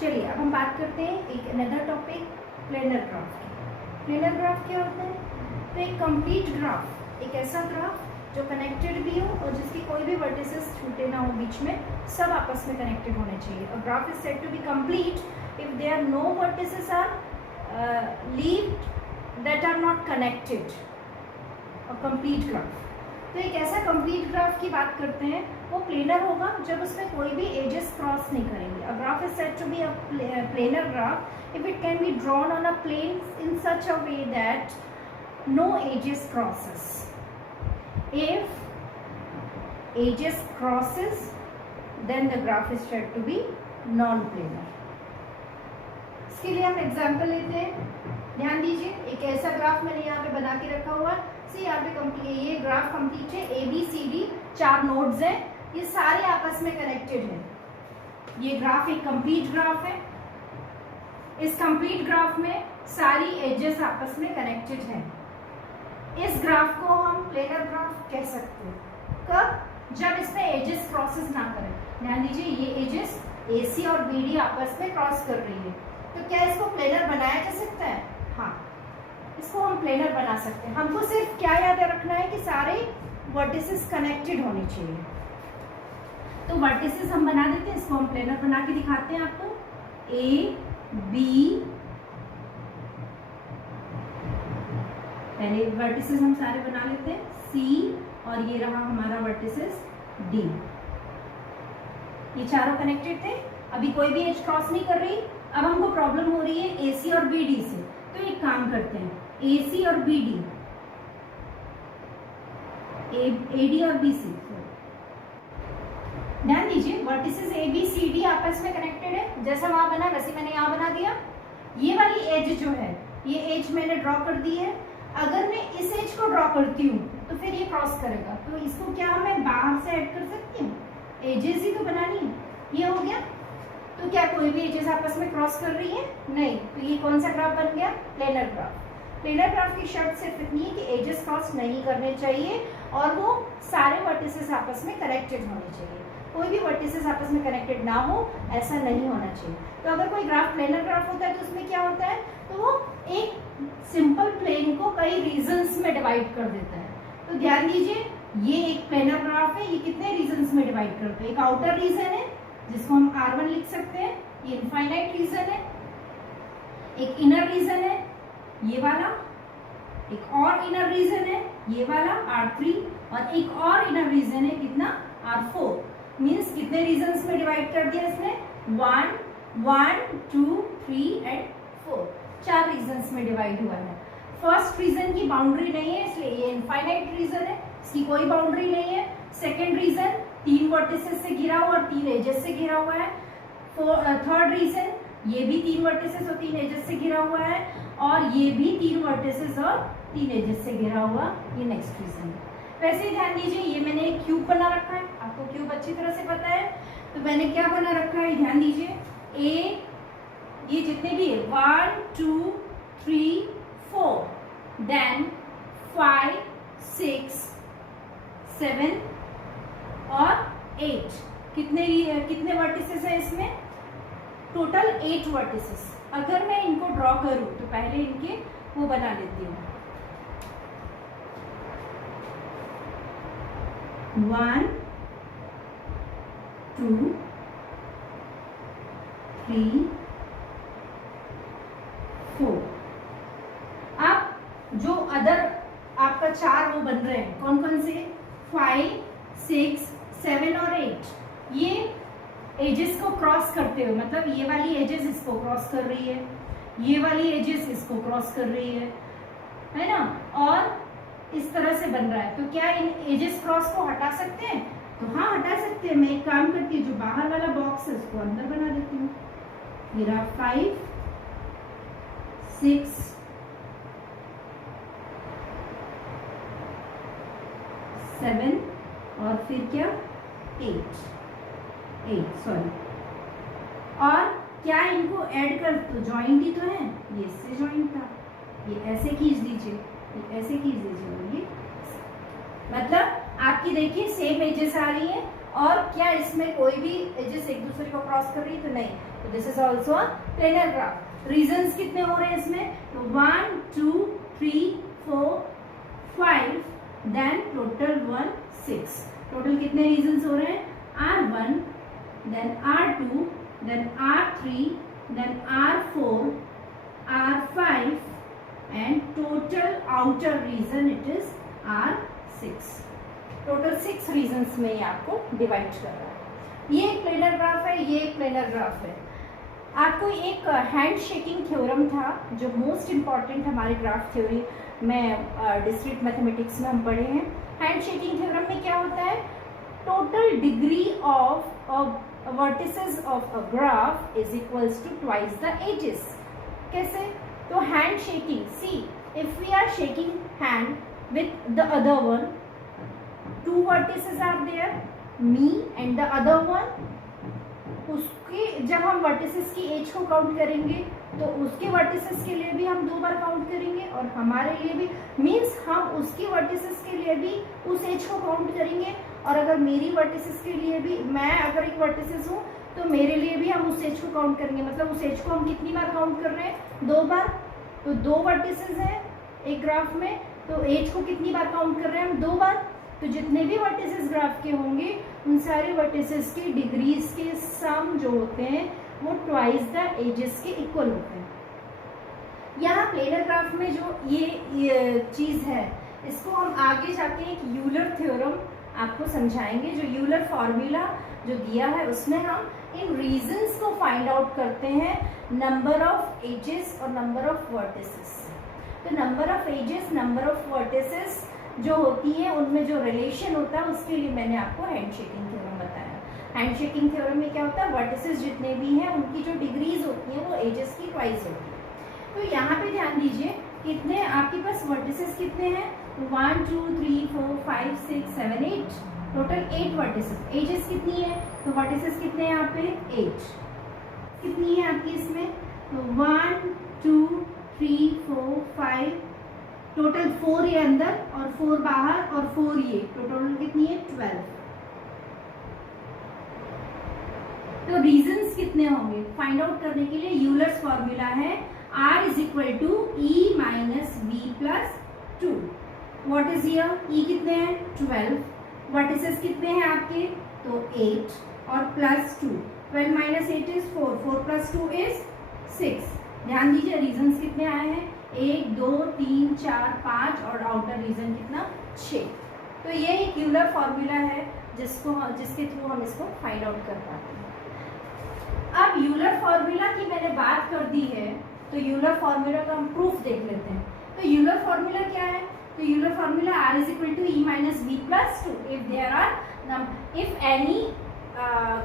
चलिए अब हम बात करते हैं एक अनदर टॉपिक, प्लेनर ग्राफ की। प्लेनर ग्राफ क्या होता है? तो एक कंप्लीट ग्राफ, एक ऐसा ग्राफ जो कनेक्टेड भी हो और जिसकी कोई भी वर्टिसेस छूटे ना हो बीच में, सब आपस में कनेक्टेड होने चाहिए। A graph is said to be complete if there no vertices are leaved that are not connected. A complete graph, तो एक ऐसा कंप्लीट ग्राफ की बात करते हैं, वो प्लेनर होगा जब उसमें कोई भी एजेस क्रॉस नहीं करेंगे। A graph is said to be a planar graph if it can be drawn on a plane in such a way that no edges crosses. If edges crosses, then the graph is said to be non-planar. इसके लिए हम example लेते हैं। ध्यान दीजिए, एक ऐसा graph मैंने यहाँ पे बना के रखा हुआ है। यहाँ पे कंप्लीट, ये ग्राफ कंप्लीट है। A B C D 4 nodes हैं, ये सारे आपस में कनेक्टेड हैं। ये ग्राफ एक कंप्लीट ग्राफ है। इस कंप्लीट ग्राफ में सारी एजेस आपस में कनेक्टेड हैं। इस ग्राफ को हम प्लेनर ग्राफ कह सकते हैं। कब? जब इसमें एजेस क्रॉसेस ना करें। ध्यान दीजिए, ये एजेस AC और BD आपस में क्रॉस कर रही है, तो क्या इसको प्लेनर बनाया जा सकता है? हाँ, इसको हम प्लेनर बना सकते हैं। हमको सिर्फ क्या याद रखना है कि सारे वर्टिसेस कनेक्टेड होने चाहिए। तो वर्टिसेस हम बना देते हैं, इसको हम प्लेनर बना के दिखाते हैं आपको। A, B, पहले वर्टिसेस हम सारे बना लेते हैं, C और ये रहा हमारा वर्टिसेस D। ये चारों कनेक्टेड थे, अभी कोई भी एज क्रॉस नहीं कर रही। अब हमको प्रॉब्लम हो रही है AC और BD से, तो एक काम करते हैं, AC और BD, AD और BC। ध्यान दीजिए, वर्टिसेस ABCD आपस में कनेक्टेड है। जैसा वहां बना वैसे मैंने यहाँ बना दिया। ये वाली एज जो है, ये एज मैंने ड्रॉ कर दी है। अगर मैं इस एज को ड्रॉ करती हूँ तो फिर ये क्रॉस करेगा, तो इसको क्या मैं बाहर से ऐड कर सकती हूँ? एजेस ही तो बनानी है। ये हो गया, तो क्या कोई भी एजेस आपस में क्रॉस कर रही है? नहीं। तो ये कौन सा ग्राफ बन गया? Planar graph. प्लेनर ग्राफ की शर्त सिर्फ इतनी है कि एजेस क्रॉस नहीं करने चाहिए और वो सारे वर्टिसेस आपस में कनेक्टेड होने चाहिए। कोई भी वर्टिसेस आपस में कनेक्टेड ना हो, ऐसा नहीं होना चाहिए। तो अगर कोई ग्राफ प्लेनर ग्राफ होता है तो उसमें क्या होता है? तो वो एक सिंपल प्लेन को कई रीजन्स में डिवाइड कर देता है। तो ध्यान दीजिए, ये एक प्लेनर ग्राफ है, ये कितने रीजन्स में डिवाइड करते हैं? एक आउटर रीजन है जिसको हम R1 लिख सकते हैं, ये इनफाइनाइट रीजन है। एक इनर रीजन है ये वाला, एक और इनर रीजन है ये वाला R3, और एक और इनर रीजन है कितना? R4। मीन्स कितने रीजन्स में डिवाइड कर दिया इसने? 1, 1, 2, 3 एंड 4। 4 रीजन्स में डिवाइड हुआ है। फर्स्ट रीजन की बाउंड्री नहीं है, इसलिए ये इनफाइनाइट रीजन है, इसकी कोई बाउंड्री नहीं है। सेकंड रीजन 3 वर्टिसेस से घिरा हुआ और 3 एजेस से घिरा हुआ है। थर्ड रीजन, ये भी 3 वर्टिसेस और 3 एजेस से घिरा हुआ है, और ये भी 3 वर्टिसेस और 3 एजेस से घिरा हुआ, ये नेक्स्ट रीजन है। वैसे ही ध्यान दीजिए, ये मैंने एक क्यूब बना रखा है, आपको क्यूब अच्छी तरह से पता है। तो मैंने क्या बना रखा है? ध्यान दीजिए, ये जितने भी है 1, 2, 3, 4, देन 5, 6, 7 और 8। कितने वर्टिसेस है इसमें? Total 8 vertices. अगर मैं इनको ड्रॉ करूं तो पहले इनके वो बना लेती हूँ। 1, 2, 3, 4। अब जो अदर आपका 4 वो बन रहे हैं, कौन कौन से? 5, 6, 7 और 8। ये एजेस को क्रॉस करते हुए, मतलब ये वाली एजेस इसको क्रॉस कर रही है, ये वाली एजेस इसको क्रॉस कर रही है ना, और इस तरह से बन रहा है। तो क्या इन एजेस क्रॉस को हटा सकते हैं? तो हाँ, हटा सकते हैं। मैं एक काम करती हूँ, जो बाहर वाला बॉक्स है उसको अंदर बना देती हूँ। मेरा 5, 6, 7 और फिर क्या? 8 सॉरी। और क्या इनको ऐड कर, तो ज्वाइंट ही तो है, ये इससे ज्वाइंट था, ये ऐसे खींच दीजिए, ये ऐसे खींच दीजिए, और ये मतलब आपकी देखिए सेम एजेस आ रही है, और क्या इसमें कोई भी एजेस एक दूसरे को क्रॉस कर रही है? तो नहीं। तो this is also a planar graph. Regions कितने हो रहे हैं इसमें? तो 1 2 3 4 5 देन टोटल 1 6। टोटल कितने रीजन्स हो रहे हैं? R1 then R2 then R3 then R4 R5 and total outer reason it is R6। Total 6 regions में ये आपको डिवाइड कर रहा है। ये एक प्लेनर ग्राफ है, ये एक प्लेनर ग्राफ है। आपको एक हैंड शेकिंग थ्योरम था जो मोस्ट इम्पॉर्टेंट हमारे ग्राफ थ्योरी में डिस्क्रीट मैथमेटिक्स में हम पढ़े हैं। हैंड शेकिंग थ्योरम में क्या होता है? Total degree of vertices of a graph is equals to twice the edges. कैसे? तो hand shaking, see if we are shaking hand with the other one, two vertices are there, me and the other one, उसके जब हम vertices की as को count करेंगे तो उसके वर्टिसेस के लिए भी हम 2 बार काउंट करेंगे और हमारे लिए भी, मीन्स हम उसकी वर्टिसेस के लिए भी उस एज को काउंट करेंगे और अगर मेरी वर्टिसेस के लिए भी, मैं अगर एक वर्टिसेस हूँ तो मेरे लिए भी हम उस एज को काउंट करेंगे। मतलब उस एज को हम कितनी बार काउंट कर रहे हैं? 2 बार। तो 2 वर्टिसेस हैं एक ग्राफ में, तो एज को कितनी बार काउंट कर रहे हैं हम? 2 बार। तो जितने भी वर्टिसेस ग्राफ के होंगे उन सारे वर्टिसेस की डिग्रीज के सम जो होते हैं वो ट्वाइस द एजेस के इक्वल होते हैं। यहाँ प्लेनर ग्राफ में जो ये चीज़ है इसको हम आगे जाके एक यूलर थ्योरम आपको समझाएंगे। जो यूलर फॉर्मूला जो दिया है उसमें हम इन रीजंस को फाइंड आउट करते हैं, नंबर ऑफ एजेस और नंबर ऑफ वर्टिसेस। तो number of edges, number of vertices जो होती है उनमें जो रिलेशन होता है उसके लिए मैंने आपको हैंडशेकिंग थ्योरम बताया। हैंडशेकिंग थ्योरम में क्या होता है? वर्टिसेस जितने भी हैं उनकी जो डिग्रीज होती हैं वो एजेस की ट्वाइस होती है। तो यहाँ पे ध्यान दीजिए कितने आपके पास वर्टिसेस कितने हैं? 1 2 3 4 5 6 7 8, टोटल 8 वर्टिसेस। एजेस कितनी है? तो वर्टिसेस कितने हैं यहाँ पे? 8। कितनी है आपकी इसमें? तो 1 2 3 4 5, टोटल 4 ये अंदर और 4 बाहर और 4 ये, तो टोटल कितनी है? 12। तो रीजंस कितने होंगे फाइंड आउट करने के लिए यूलर्स फॉर्मूला है R is equal to E minus V plus 2। What is here? E कितने हैं? 12। वर्टिसेस कितने हैं आपके? तो 8 और plus 2। 12 minus 8 is 4, 4 plus 2 is 6। ध्यान दीजिए रीजंस कितने आए हैं? 1 2 3 4 5 और आउटर रीजन कितना? 6। तो ये एक यूलर फॉर्मूला है जिसके थ्रू हम इसको फाइंड आउट कर पाते हैं। अब यूलर फॉर्मूला की मैंने बात कर दी है तो यूलर फॉर्मूला का हम प्रूफ देख लेते हैं। तो यूलर फॉर्मूला क्या है? तो Euler formula R is equal to E minus V plus 2 if any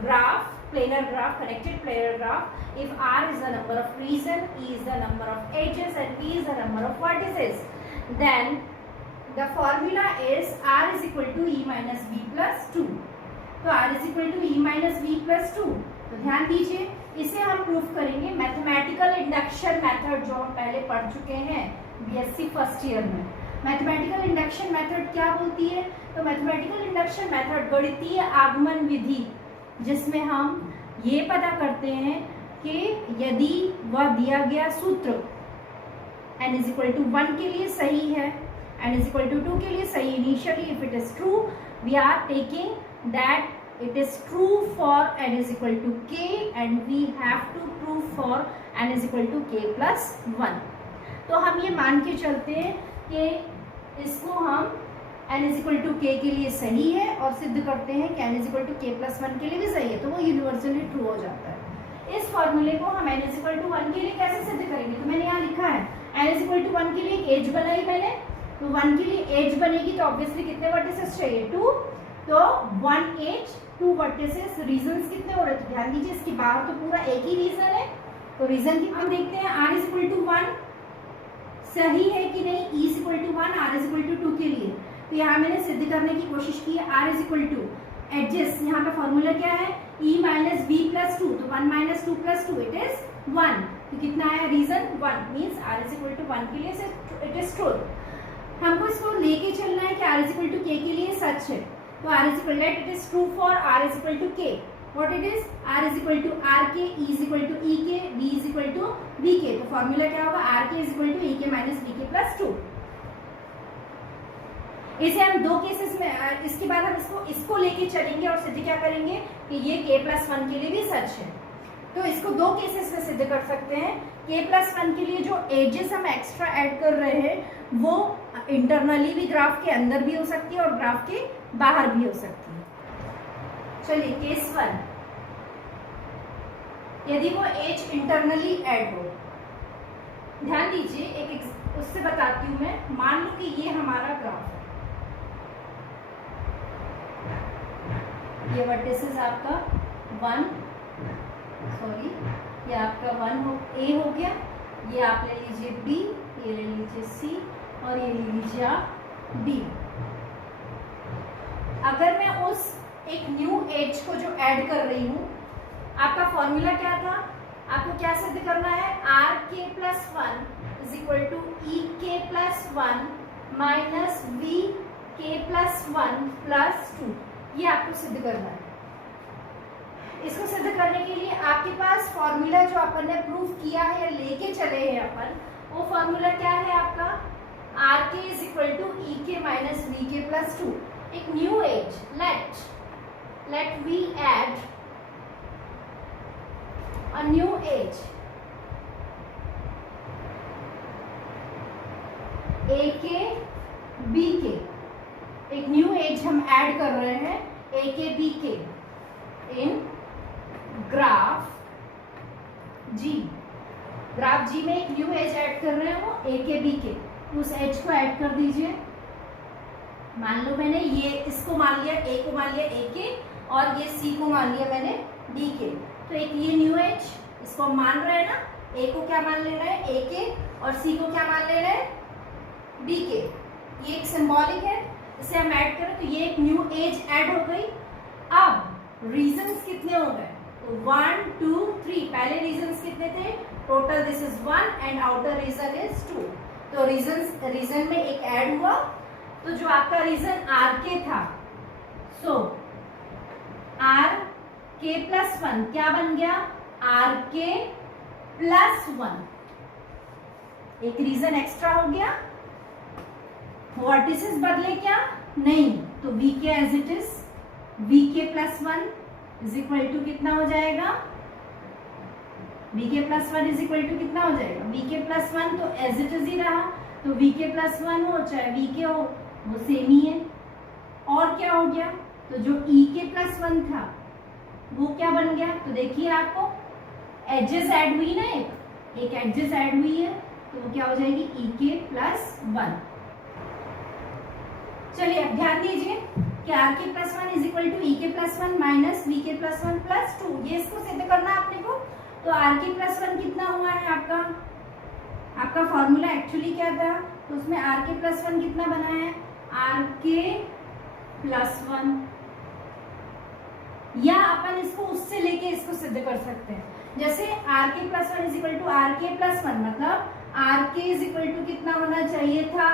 graph, planar graph, connected planar graph, if R is the number of region, E is the number of edges and V is the number of vertices, then the formula is R is equal to E minus V plus 2। तो R is equal to E minus V plus 2। तो ध्यान दीजिए इसे हम proof करेंगे mathematical induction method जो हम पहले पढ़ चुके हैं BSc फर्स्ट ईयर में। मैथमेटिकल इंडक्शन मेथड क्या बोलती है? तो मैथमेटिकल इंडक्शन मेथड गणितीय आगमन विधि, जिसमें हम ये पता करते हैं कि यदि वह दिया गया सूत्र n इज इक्वल टू 1 के लिए सही है, n इज इक्वल टू 2 के लिए सही initially, if it is true we are taking that it is true for n is equal to k and we have to prove for n is equal to k plus 1। तो हम ये मान के चलते हैं कि इसको हम n is equal to k के लिए सही है और सिद्ध करते हैं कि n is equal to k plus 1 के लिए भी सही है, तो वो यूनिवर्सली ट्रू हो जाता है। इस फॉर्मूले को हम n is equal to 1 के लिए कैसे सिद्ध करेंगे? तो मैंने यहाँ लिखा है n is equal to 1 के लिए एक एज बनाई मैंने, तो 1 के लिए एज बनेगी तो ऑब्वियसली कितने वर्टिसेस चाहिए? 2। तो 1 एज 2 वर्टिसेस। रीजंस कितने हो रहे थे? ध्यान दीजिए इसके बाहर तो पूरा एक ही रीजन है, तो रीजन की हम देखते हैं R इज इक्वल टू 1 सही है कि नहीं, E is equal to 1 R is equal to 2 के लिए। तो यहाँ मैंने सिद्ध करने की कोशिश की है R is equal to adjust, यहाँ पे फॉर्मूला क्या है? E माइनस V प्लस 2, तो 1 माइनस 2 प्लस 2 इट इज 1। तो कितना है region? 1 means R is equal to 1 के लिए इट इज ट्रू। हमको इसको लेके चलना है कि R is equal to K के लिए सच है, तो R is equal, let it is true for R is equal to K, what it is, r is equal to R K, E is equal to E K, b is equal to V K. तो formula क्या होगा, are के is equal to E के minus V के plus 2। इसे हम दो cases में, इसके बाद हम इसको लेके चलेंगे और सिद्ध क्या करेंगे कि ये k+1 के लिए भी सच है। तो इसको दो केसेस में सिद्ध कर सकते हैं। k+1 के लिए जो एजेस हम एक्स्ट्रा ऐड कर रहे हैं वो इंटरनली भी ग्राफ के अंदर भी हो सकती है और ग्राफ के बाहर भी हो सकती है। चलिए केस 1, यदि वो एज इंटरनली ऐड हो, ध्यान दीजिए एक उससे बताती हूं मैं। मान लो कि ये हमारा ग्राफ है, ये वर्टिसेस आपका 1, सॉरी ये आपका 1 ए हो गया, ये आप ले लीजिए बी, ये ले लीजिए सी और ये ले लीजिए आप डी। अगर मैं उस एक न्यू एज को जो ऐड कर रही हूं, आपका फॉर्मूला क्या था, आपको क्या सिद्ध करना है, are K plus 1 is equal to E K plus 1 minus V के प्लस 1 प्लस 2, ये आपको सिद्ध करना है। इसको सिद्ध करने के लिए आपके पास फॉर्मूला जो अपन ने प्रूव किया है या लेके चले हैं अपन, वो फॉर्मूला क्या है आपका, आर के इज इक्वल टू ई के माइनस वी के प्लस 2। एक new edge, let we add a new edge A K B के, एक न्यू एज हम ऐड कर रहे हैं ए के बी के इन ग्राफ जी। ग्राफ जी में एक न्यू एज ऐड कर रहे हैं वो ए के बी के, उस एज को ऐड कर दीजिए। मान लो मैंने ये इसको मान लिया, ए को मान लिया ए के और ये सी को मान लिया मैंने डी के। तो एक ये न्यू एज, इसको हम मान रहे हैं ना, ए को क्या मान ले रहे हैं ए के और सी को क्या मान ले रहे हैं बी के। ये एक सिंबॉलिक है, इसे हम ऐड करें तो ये एक न्यू एज ऐड हो गई। अब रीजंस कितने हो गए, तो 1 2 3, पहले रीजंस कितने थे, total this is 1 and outer region is 2। तो रीजन में एक ऐड हुआ, तो जो आपका रीजन आर के था, सो आर के प्लस 1 क्या बन गया, आर के प्लस 1, एक रीजन एक्स्ट्रा हो गया। वर्टिसेस बदले क्या, नहीं, तो we K as it is, we के प्लस 1 इज इक्वल टू कितना हो जाएगा, वी के प्लस 1 इज इक्वल टू कितना हो जाएगा, वी के प्लस 1 तो एज इट इज ही रहा, तो वी के प्लस 1 हो चाहे वी के हो वो सेम ही है। और क्या हो गया, तो जो ई के प्लस 1 था वो क्या बन गया, तो देखिए आपको एजेस ऐड हुई ना, एक एजेस ऐड हुई है, तो वो क्या हो जाएगी ई के प्लस 1। चलिए अब ध्यान दीजिए कि are K plus 1 is equal to E K plus 1 minus V के प्लस 1 प्लस 2, ये इसको सिद्ध करना है आपने को। तो आर के प्लस 1 कितना हुआ है आपका फॉर्मूला एक्चुअली क्या था, तो उसमें आर के प्लस 1 कितना बना है, आर के प्लस 1, या अपन इसको उससे लेके इसको सिद्ध कर सकते हैं। जैसे R K plus 1 is equal to R K plus 1, मतलब आर के इज इक्वल टू कितना होना चाहिए था,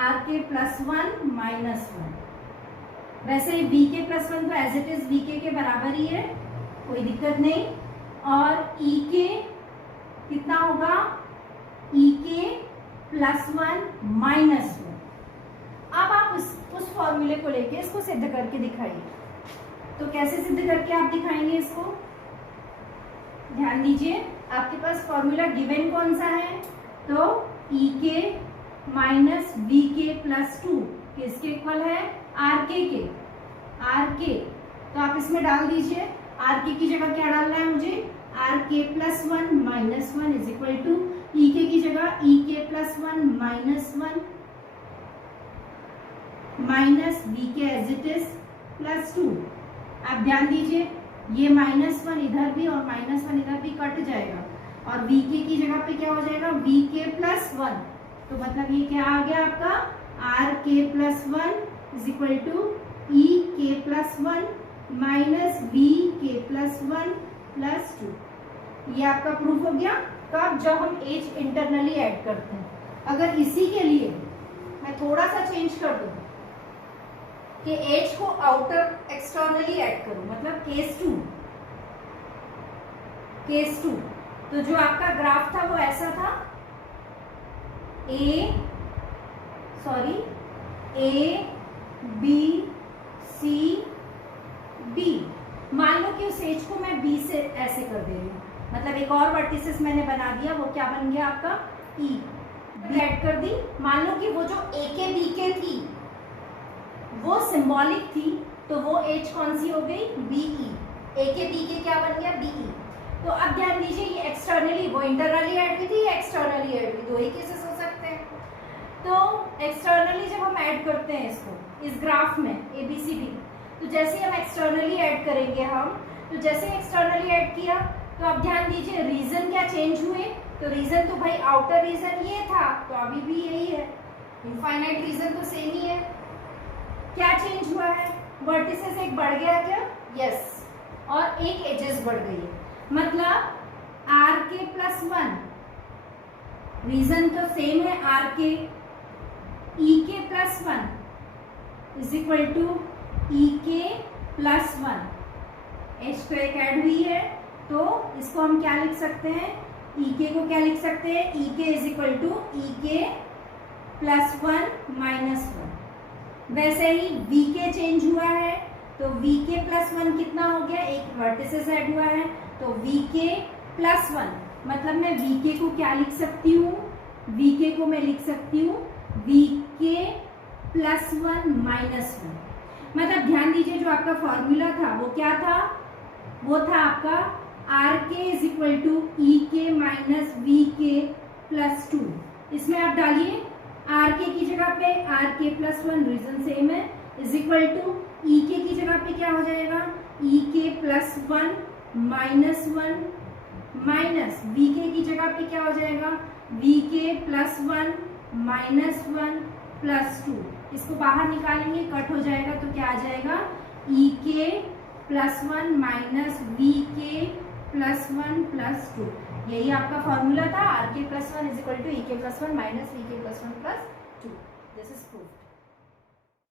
आर के प्लस 1 माइनस 1। वैसे वी के प्लस 1 तो एज इट इज वी के बराबर ही है, कोई दिक्कत नहीं। और ई के कितना होगा, ई के प्लस 1 माइनस 1। अब आप उस फॉर्मूले को लेके इसको सिद्ध करके दिखाइए। तो कैसे सिद्ध करके आप दिखाएंगे इसको, ध्यान दीजिए, आपके पास फॉर्मूला गिवन कौन सा है, तो ई के माइनस वी के प्लस 2 किसके इक्वल है, आर के। तो आप इसमें डाल दीजिए, आर के की जगह क्या डालना है मुझे, R K plus 1 minus 1 is equal to E K की जगह E K plus 1 minus 1 minus V K as it is plus 2। आप ध्यान दीजिए, ये माइनस 1 इधर भी और माइनस 1 इधर भी कट जाएगा और वी के की जगह पे क्या हो जाएगा, वी के प्लस 1। तो मतलब ये क्या आ गया आपका, are K plus 1 is equal to E K plus 1 minus V के प्लस 1 प्लस 2। ये आपका प्रूफ हो गया। कब, जब हम एज इंटरनली ऐड करते हैं। अगर इसी के लिए मैं थोड़ा सा चेंज कर दूं कि एज को आउटर एक्सटर्नली ऐड करूं, मतलब केस 2, केस 2। तो जो आपका ग्राफ था वो ऐसा था, ए बी सी बी। मान लो कि उस एज को मैं बी से ऐसे कर दे रही हूँ, मतलब एक और वर्टिसेस मैंने बना दिया, वो क्या बन गया आपका ई, ऐड कर दी। मान लो कि वो जो ए के बी के थी वो सिंबॉलिक थी, तो वो एज कौन सी हो गई, बीई। ए के बी के क्या बन गया, बीई। तो अब ध्यान दीजिए, ये एक्सटर्नली, वो इंटरनली ऐड हुई थी या एक्सटर्नली ऐड हुई, दो ही केसेस हो सकते हैं। तो एक्सटर्नली जब हम ऐड करते हैं इसको इस ग्राफ में ए बी सी डी, तो जैसे हम एक्सटर्नली ऐड करेंगे तो जैसे एक्सटर्नली ऐड किया, तो अब ध्यान दीजिए रीजन क्या चेंज हुए। तो रीजन तो भाई आउटर रीजन ये था, तो अभी भी यही है, इनफाइनाइट रीजन तो सेम ही है। क्या चेंज हुआ है, वर्टिसेस एक बढ़ गया क्या, यस, और एक एजेस बढ़ गई है, मतलब आर के प्लस 1, रीजन तो सेम है are K, E K plus 1 is equal to E K plus 1, H तो एक ऐड हुई है, तो इसको हम क्या लिख सकते हैं, ई के को क्या लिख सकते हैं, ई के is equal to E K plus 1 minus 1। वैसे ही वी के चेंज हुआ है, तो वी के प्लस 1 कितना हो गया, एक वर्टिसेस ऐड हुआ है, तो वी के प्लस 1, मतलब मैं वी के को क्या लिख सकती हूँ, वी के को मैं लिख सकती हूँ वी के प्लस 1 माइनस 1। मतलब ध्यान दीजिए जो आपका फॉर्मूला था वो क्या था, वो था आपका आर के इज इक्वल टू ई के माइनस वी के प्लस 2। इसमें आप डालिए आर के की जगह पे are K plus 1, reason same है, is equal to E K की जगह पे क्या हो जाएगा, ई K plus 1 minus 1 minus V के की जगह पे क्या हो जाएगा, वी के प्लस 1 माइनस 1 प्लस 2। इसको बाहर निकालेंगे, कट हो जाएगा, तो क्या आ जाएगा, ई के प्लस 1 माइनस वी के प्लस 1 प्लस 2। यही आपका फॉर्मूला था, are K plus 1 is equal to E K plus 1 minus V के plus 1 plus 2। This is proof.